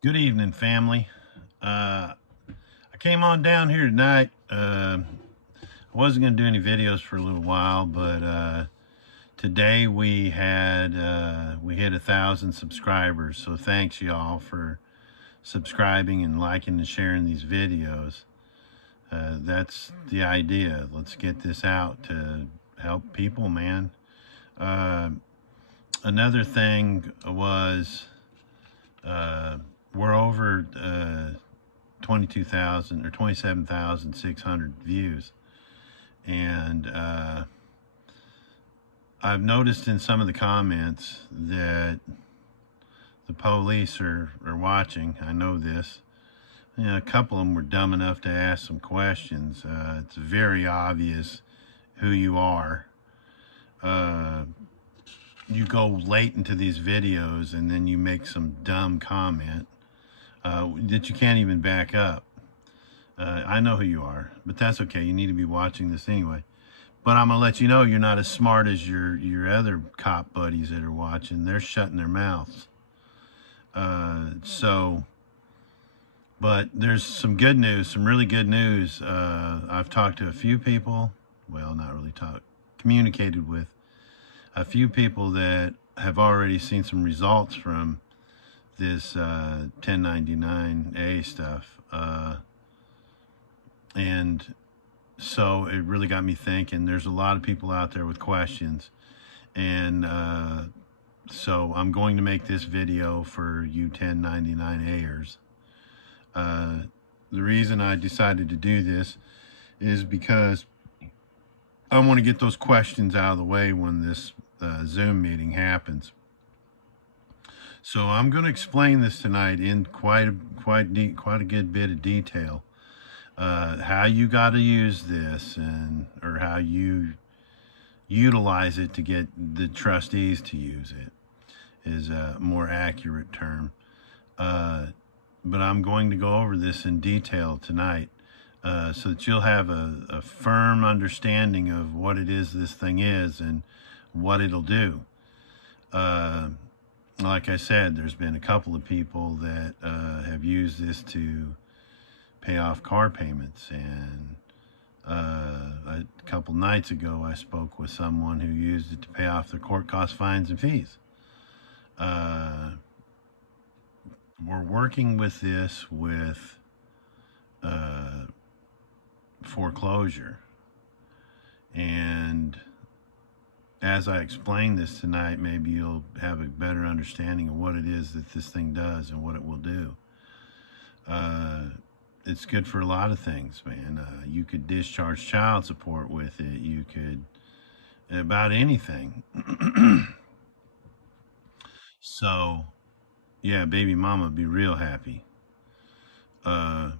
Good evening, family. I came on down here tonight. I wasn't going to do any videos for a little while, but today we hit 1,000 subscribers. So thanks y'all for subscribing and liking and sharing these videos. That's the idea. Let's get this out to help people, man. Uh, Another thing was we're over 22,000 or 27,600 views. And I've noticed in some of the comments that the police are watching. I know this. You know, a couple of them were dumb enough to ask some questions. It's very obvious who you are. You go late into these videos and then you make some dumb comment that you can't even back up. I know who you are, but that's okay. You need to be watching this anyway. But I'm gonna let you know you're not as smart as your other cop buddies that are watching. They're shutting their mouths. But there's some good news, some really good news. I've talked to a few people. Well, not really talked, communicated with a few people that have already seen some results from this 1099A stuff. And so it really got me thinking. There's a lot of people out there with questions. And so I'm going to make this video for you 1099Ers. The reason I decided to do this is because I want to get those questions out of the way when this Zoom meeting happens. So I'm going to explain this tonight in quite a good bit of detail. How you got to use this, or how you utilize it to get the trustees to use it, is a more accurate term. But I'm going to go over this in detail tonight, so that you'll have a firm understanding of what it is this thing is and what it'll do. Like I said, there's been a couple of people that have used this to pay off car payments, and a couple nights ago I spoke with someone who used it to pay off their court costs, fines, and fees. We're working with this with foreclosure, and as I explain this tonight, maybe you'll have a better understanding of what it is that this thing does and what it will do. It's good for a lot of things, man. You could discharge child support with it. You could, about anything. So, yeah, baby mama would be real happy. And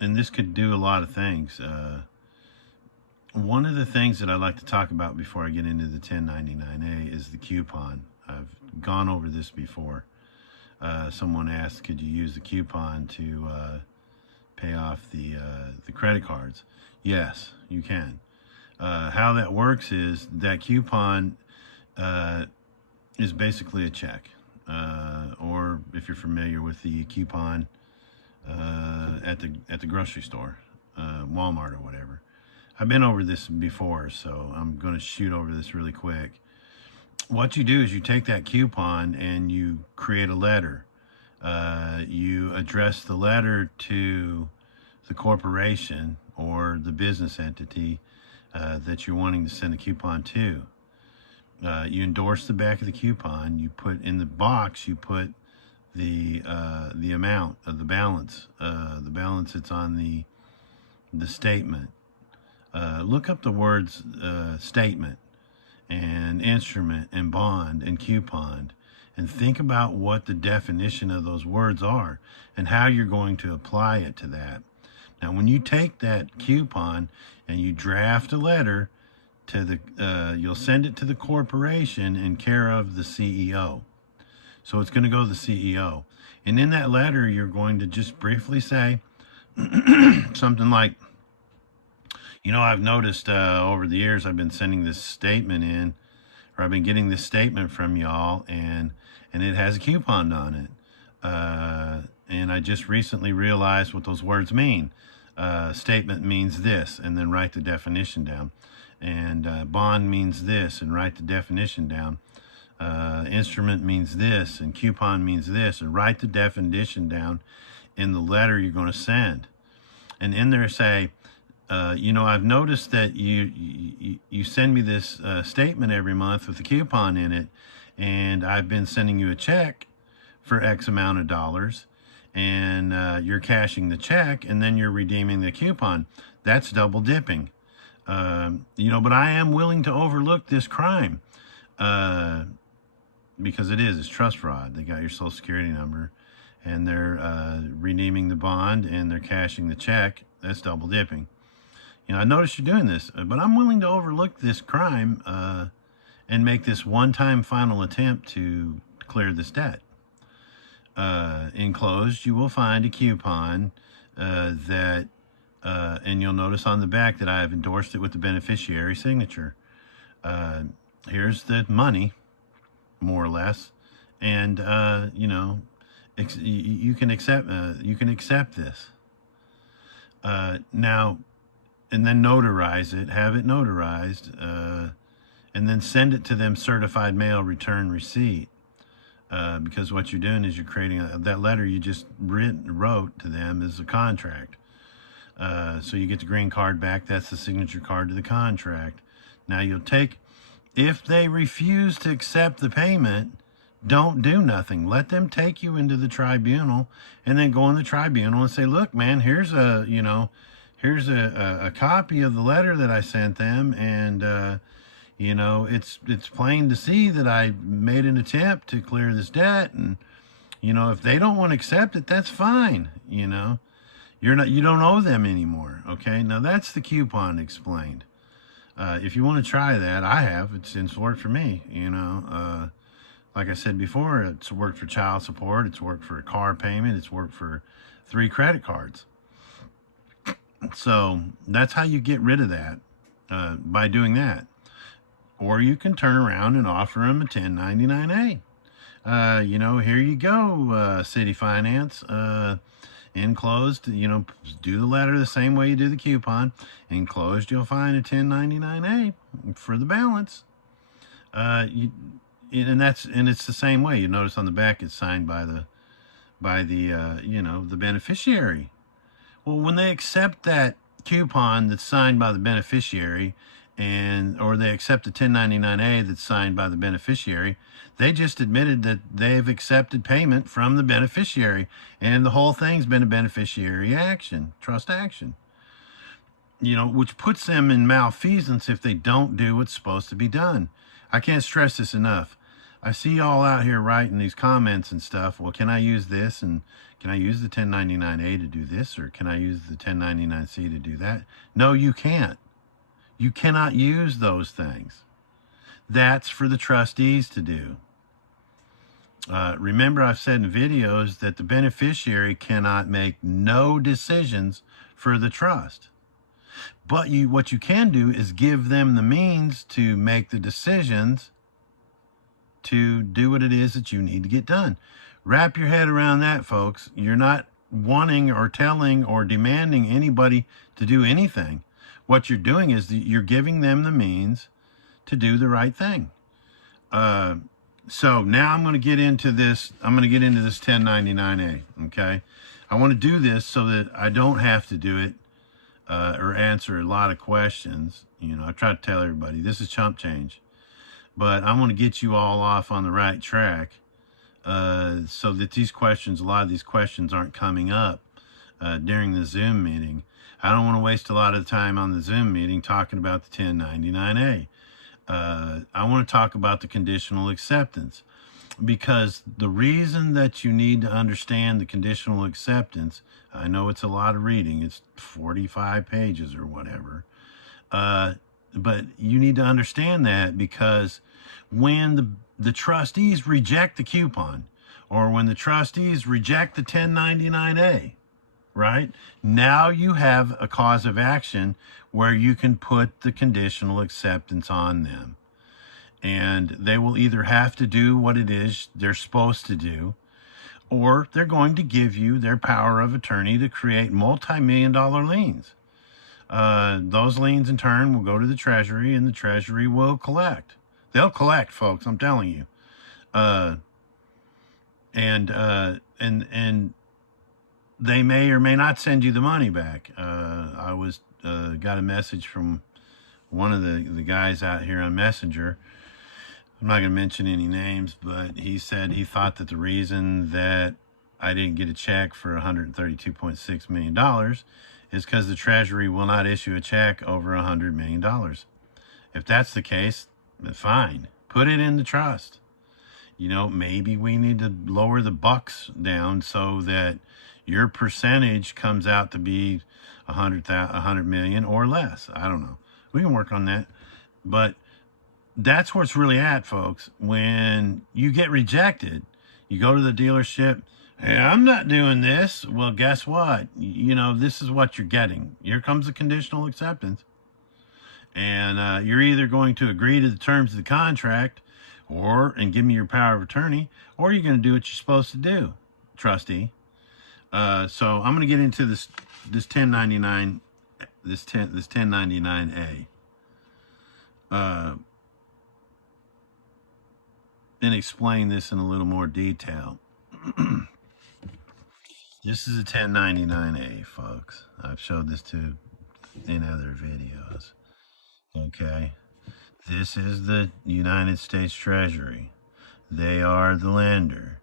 this could do a lot of things. One of the things that I'd like to talk about before I get into the 1099A is the coupon. I've gone over this before. Someone asked, could you use the coupon to pay off the credit cards? Yes, you can. How that works is that coupon is basically a check. Or if you're familiar with the coupon at the grocery store, Walmart or whatever. I've been over this before, so I'm going to shoot over this really quick. What you do is you take that coupon and you create a letter. You address the letter to the corporation or the business entity that you're wanting to send the coupon to. You endorse the back of the coupon. You put in the box, you put the amount of the balance that's on the statement. Look up the words statement and instrument and bond and coupon, and think about what the definition of those words are and how you're going to apply it to that. Now, when you take that coupon and you draft a letter to the, you'll send it to the corporation in care of the CEO. So it's going to go to the CEO. And in that letter, you're going to just briefly say something like, you know, I've noticed over the years I've been sending this statement in, or I've been getting this statement from y'all, and it has a coupon on it. And I just recently realized what those words mean. Statement means this, and then write the definition down. And bond means this, and write the definition down. Instrument means this, and coupon means this, and write the definition down in the letter you're going to send. And in there say, I've noticed that you send me this statement every month with a coupon in it, and I've been sending you a check for X amount of dollars, and you're cashing the check, and then you're redeeming the coupon. That's double dipping. But I am willing to overlook this crime because it's trust fraud. They got your social security number, and they're redeeming the bond, and they're cashing the check. That's double dipping. I noticed you're doing this, but I'm willing to overlook this crime and make this one-time final attempt to clear this debt. Enclosed, you will find a coupon and you'll notice on the back that I have endorsed it with the beneficiary signature. Here's the money, more or less, and you can accept this. Now, and then notarize it, have it notarized, and then send it to them certified mail return receipt. Because what you're doing is you're creating that letter you just wrote to them is a contract. So you get the green card back. That's the signature card to the contract. Now if they refuse to accept the payment, don't do nothing. Let them take you into the tribunal, and then go in the tribunal and say, look, man, here's a copy of the letter that I sent them, and it's plain to see that I made an attempt to clear this debt, and if they don't want to accept it, that's fine. You don't owe them anymore. Okay, now that's the coupon explained. If you want to try that, I have. It's worked for me. Like I said before, it's worked for child support. It's worked for a car payment. It's worked for 3 credit cards. So that's how you get rid of that, by doing that. Or you can turn around and offer them a 1099-A. Here you go, City Finance. Enclosed, do the letter the same way you do the coupon. Enclosed, you'll find a 1099-A for the balance. And it's the same way. You notice on the back it's signed by the beneficiary. Well, when they accept that coupon that's signed by the beneficiary, or they accept the 1099-A that's signed by the beneficiary, they just admitted that they've accepted payment from the beneficiary, and the whole thing's been a beneficiary action, trust action. Which puts them in malfeasance if they don't do what's supposed to be done. I can't stress this enough. I see y'all out here writing these comments and stuff. Well, can I use this? And can I use the 1099-A to do this? Or can I use the 1099-C to do that? No, you can't. You cannot use those things. That's for the trustees to do. Remember, I've said in videos that the beneficiary cannot make no decisions for the trust. But what you can do is give them the means to make the decisions to do what it is that you need to get done. Wrap your head around that, folks. You're not wanting or telling or demanding anybody to do anything. What you're doing is that you're giving them the means to do the right thing. So now I'm going to get into this. I'm going to get into this 1099-A. Okay. I want to do this so that I don't have to do it or answer a lot of questions. I try to tell everybody this is chump change, but I want to get you all off on the right track so that a lot of these questions aren't coming up during the Zoom meeting. I don't want to waste a lot of time on the Zoom meeting talking about the 1099-A. I want to talk about the conditional acceptance, because the reason that you need to understand the conditional acceptance, I know it's a lot of reading, it's 45 pages or whatever, but you need to understand that because when the trustees reject the coupon, or when the trustees reject the 1099-A, right? Now you have a cause of action where you can put the conditional acceptance on them. And they will either have to do what it is they're supposed to do, or they're going to give you their power of attorney to create multi-million-dollar liens. Those liens in turn will go to the Treasury, and the Treasury will collect. They'll collect, folks. I'm telling you. And they may or may not send you the money back. I got a message from one of the guys out here on Messenger. I'm not going to mention any names, but he said he thought that the reason that I didn't get a check for $132.6 million is because the Treasury will not issue a check over $100 million. If that's the case, then fine. Put it in the trust. Maybe we need to lower the bucks down so that your percentage comes out to be 100 million or less. I don't know. We can work on that. But that's where it's really at, folks. When you get rejected, you go to the dealership. Hey, I'm not doing this. Well, guess what? This is what you're getting. Here comes the conditional acceptance. And you're either going to agree to the terms of the contract and give me your power of attorney, or you're going to do what you're supposed to do, trustee. So I'm going to get into this 1099, this 1099A. And explain this in a little more detail. This is a 1099A, folks. I've showed this in other videos. Okay. This is the United States Treasury. They are the lender.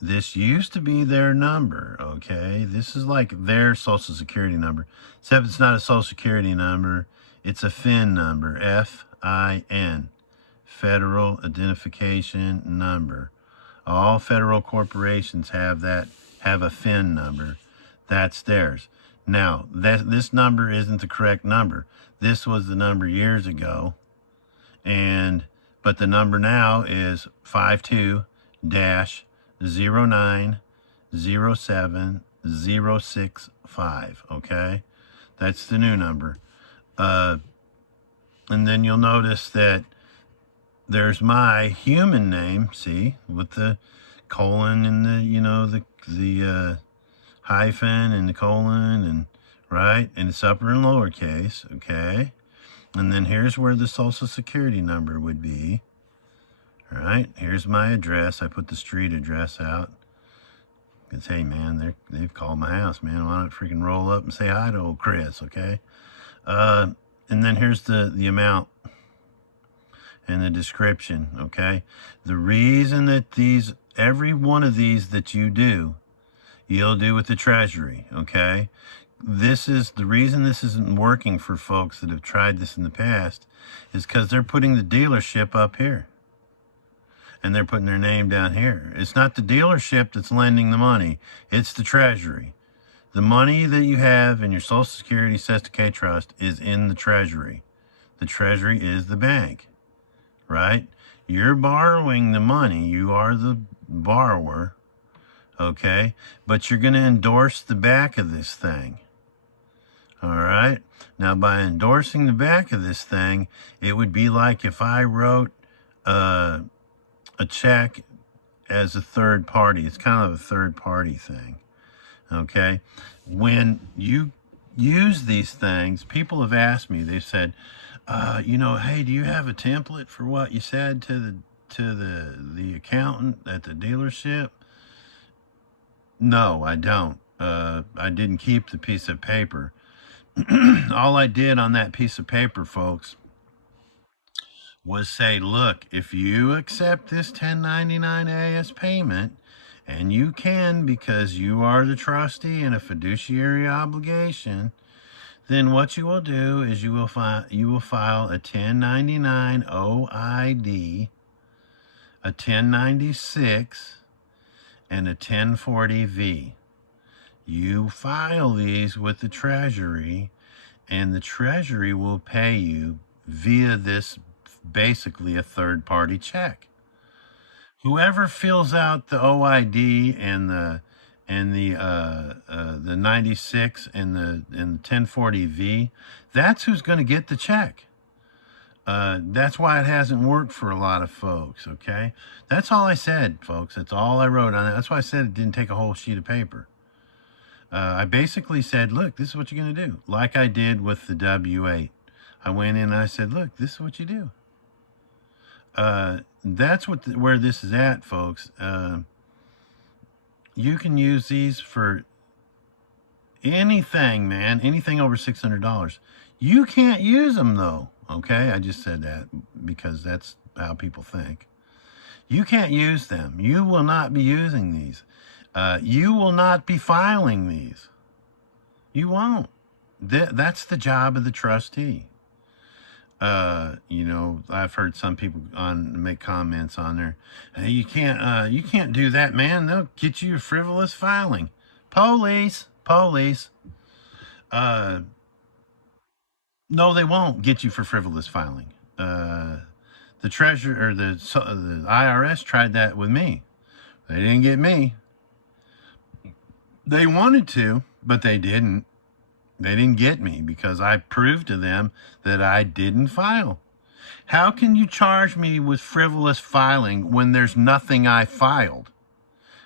This used to be their number, okay? This is like their Social Security number, except it's not a Social Security number. It's a FIN number, F-I-N, Federal Identification Number. All federal corporations have a FIN number. That's theirs. Now, this number isn't the correct number. This was the number years ago, but the number now is 52-09-07-065, okay? That's the new number. And then you'll notice that there's my human name, see, with the colon and the hyphen and the colon, and right, and it's upper and lowercase, okay? And then here's where the Social Security number would be. All right, here's my address. I put the street address out. Because, hey, man, they've called my house, man. Why not freaking roll up and say hi to old Chris, okay? And then here's the amount and the description, okay? The reason that every one of these that you'll do with the Treasury, okay? This is the reason this isn't working for folks that have tried this in the past, is because they're putting the dealership up here. And they're putting their name down here. It's not the dealership that's lending the money. It's the Treasury. The money that you have in your Social Security Cesta K Trust is in the Treasury. The Treasury is the bank, right? You're borrowing the money. You are the borrower, okay? But you're going to endorse the back of this thing, all right? Now, by endorsing the back of this thing, it would be like if I wrote a check as a third party. It's kind of a third party thing, okay? When you use these things, people have asked me, they said, hey, do you have a template for what you said to the accountant at the dealership? No, I don't. I didn't keep the piece of paper. All I did on that piece of paper, folks, was say, look, if you accept this 1099A as payment, and you can because you are the trustee in a fiduciary obligation, then what you will do is you will file a 1099 OID, a 1096, and a 1040V. You file these with the Treasury, and the Treasury will pay you via this, basically a third-party check. Whoever fills out the OID and the 96 and the 1040V, that's who's going to get the check. That's why it hasn't worked for a lot of folks, okay? That's all I said, folks. That's all I wrote on it. That's why I said it didn't take a whole sheet of paper. I basically said, look, this is what you're going to do. Like I did with the W8. I went in and I said, look, this is what you do. That's where this is at, folks. You can use these for anything, man. Anything over $600. You can't use them, though. Okay, I just said that because that's how people think. You can't use them. You will not be using these. You will not be filing these. You won't. That's the job of the trustee. I've heard some people make comments on there. Hey, you can't do that, man. They'll get you frivolous filing. Police. No, they won't get you for frivolous filing. The Treasury or the IRS tried that with me. They didn't get me. They wanted to, but they didn't. They didn't get me because I proved to them that I didn't file. How can you charge me with frivolous filing when there's nothing I filed?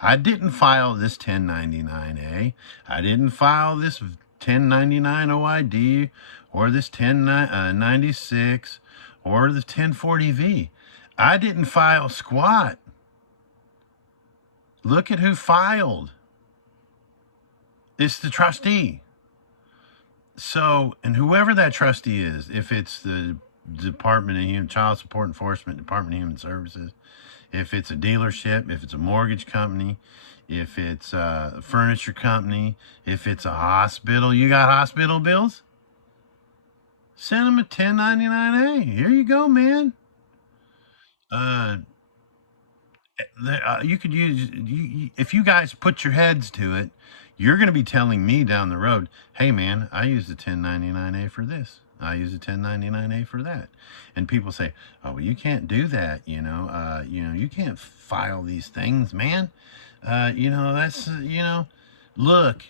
I didn't file this 1099A. I didn't file this 1099 OID or this 1096 or the 1040V. I didn't file squat. Look at who filed. It's the trustee. So, and whoever that trustee is, if it's the Department of Child Support Enforcement, Department of Human Services, if it's a dealership, if it's a mortgage company, if it's a furniture company, if it's a hospital, you got hospital bills? Send them a 1099A. Here you go, man. You could use, if you guys put your heads to it, you're going to be telling me down the road, hey, man, I use the 1099A for this. I use the 1099A for that. And people say, oh, well, you can't do that. You can't file these things, man. Look,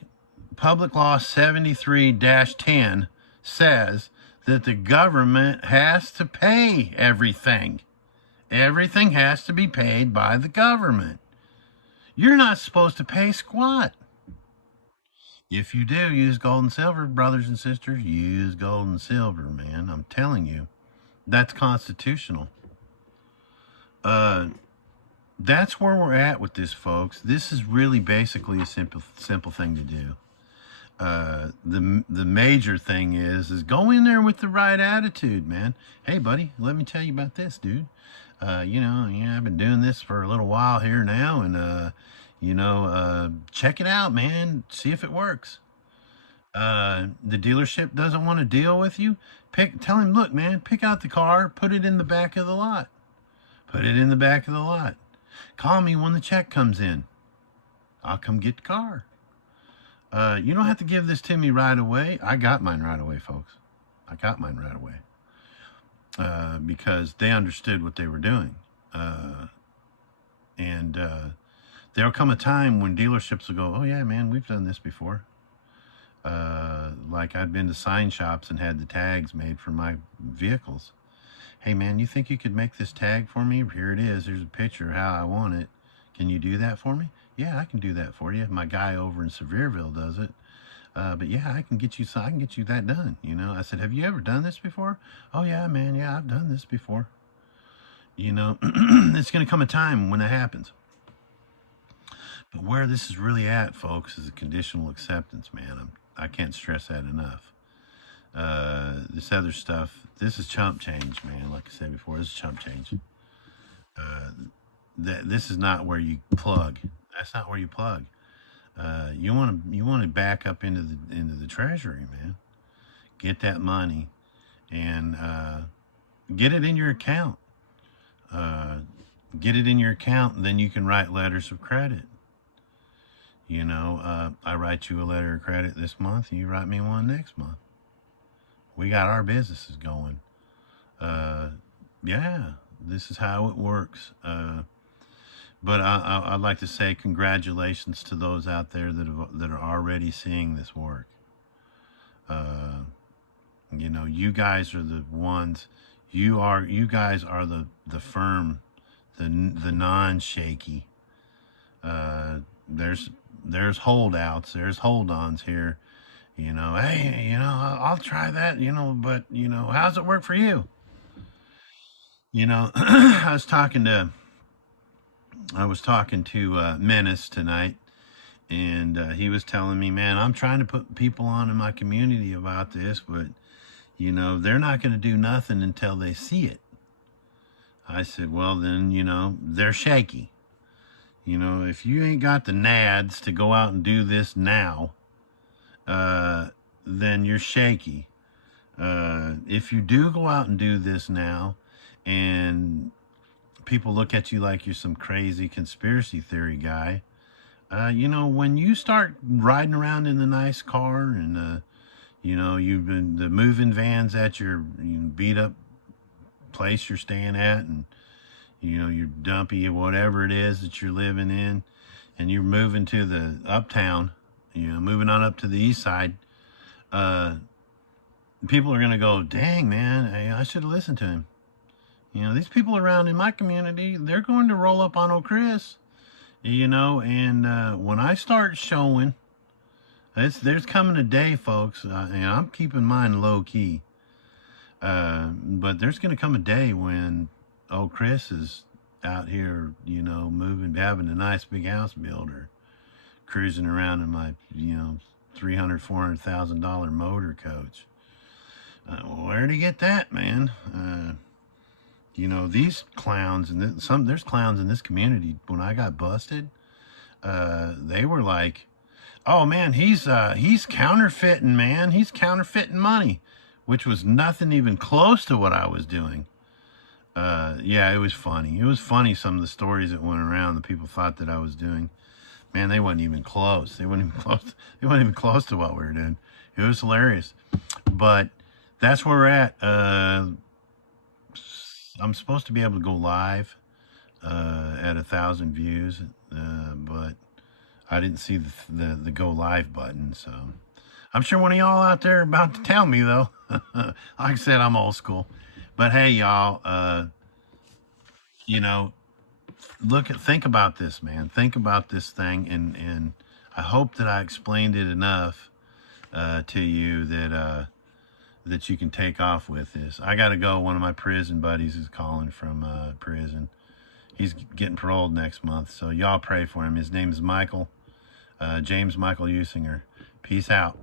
Public Law 73-10 says that the government has to pay everything. Everything has to be paid by the government. You're not supposed to pay squat. If you do, use gold and silver, brothers and sisters. Use gold and silver, man. I'm telling you. That's constitutional. That's where we're at with this, folks. This is really basically a simple thing to do. The major thing is go in there with the right attitude, man. Hey, buddy, let me tell you about this, dude. I've been doing this for a little while here now, and check it out, man. See if it works. The dealership doesn't want to deal with you. Tell him, look, man, pick out the car, put it in the back of the lot. Put it in the back of the lot. Call me when the check comes in. I'll come get the car. You don't have to give this to me right away. I got mine right away, folks. I got mine right away. Because they understood what they were doing. There'll come a time when dealerships will go, oh, yeah, man, we've done this before. Like I've been to sign shops and had the tags made for my vehicles. Hey, man, you think you could make this tag for me? Here it is. Here's a picture of how I want it. Can you do that for me? Yeah, I can do that for you. My guy over in Sevierville does it. But yeah, I can get you that done. I said, have you ever done this before? Oh yeah, man. Yeah, I've done this before. It's going to come a time when that happens. But where this is really at, folks, is a conditional acceptance, man. I can't stress that enough. This other stuff, this is chump change, man. Like I said before, this is chump change. This is not where you plug. That's not where you plug. You want to back up into the Treasury, man. Get that money and get it in your account. Get it in your account, and then you can write letters of credit. I write you a letter of credit this month, and you write me one next month. We got our businesses going. Yeah, this is how it works. But I'd like to say congratulations to those out there that are already seeing this work. You guys are the ones, You guys are the firm, the non-shaky. There's holdouts, there's hold-ons here. Hey, I'll try that. But how's it work for you? I was talking to Menace tonight, and he was telling me, man, I'm trying to put people on in my community about this, but they're not going to do nothing until they see it. I said, well, then, they're shaky. If you ain't got the nads to go out and do this now, then you're shaky. If you do go out and do this now, and people look at you like you're some crazy conspiracy theory guy, when you start riding around in the nice car and, you've been the moving vans at your beat up place you're staying at, and, your dumpy, whatever it is that you're living in, and you're moving to the uptown, moving on up to the east side, people are going to go, dang, man, I should have listened to him. These people around in my community, they're going to roll up on old Chris, and when I start showing, there's coming a day, folks, and I'm keeping mine low key, but there's going to come a day when old Chris is out here, moving, having a nice big house built, or cruising around in my, $300,000-$400,000 motor coach. Where'd he get that, man? These clowns, and there's clowns in this community. When I got busted, they were like, oh man, he's counterfeiting, man. He's counterfeiting money, which was nothing even close to what I was doing. Yeah, it was funny. It was funny, some of the stories that went around that people thought that I was doing. Man, they weren't even close. They weren't even close. They weren't even close to what we were doing. It was hilarious. But that's where we're at. I'm supposed to be able to go live at 1,000 views, but I didn't see the go live button. So I'm sure one of y'all out there about to tell me, though. Like I said, I'm old school. But hey, y'all, think about this, man. Think about this thing, and I hope that I explained it enough to you that you can take off with this. I got to go. One of my prison buddies is calling from prison. He's getting paroled next month, so y'all pray for him. His name is Michael, James Michael Usinger. Peace out.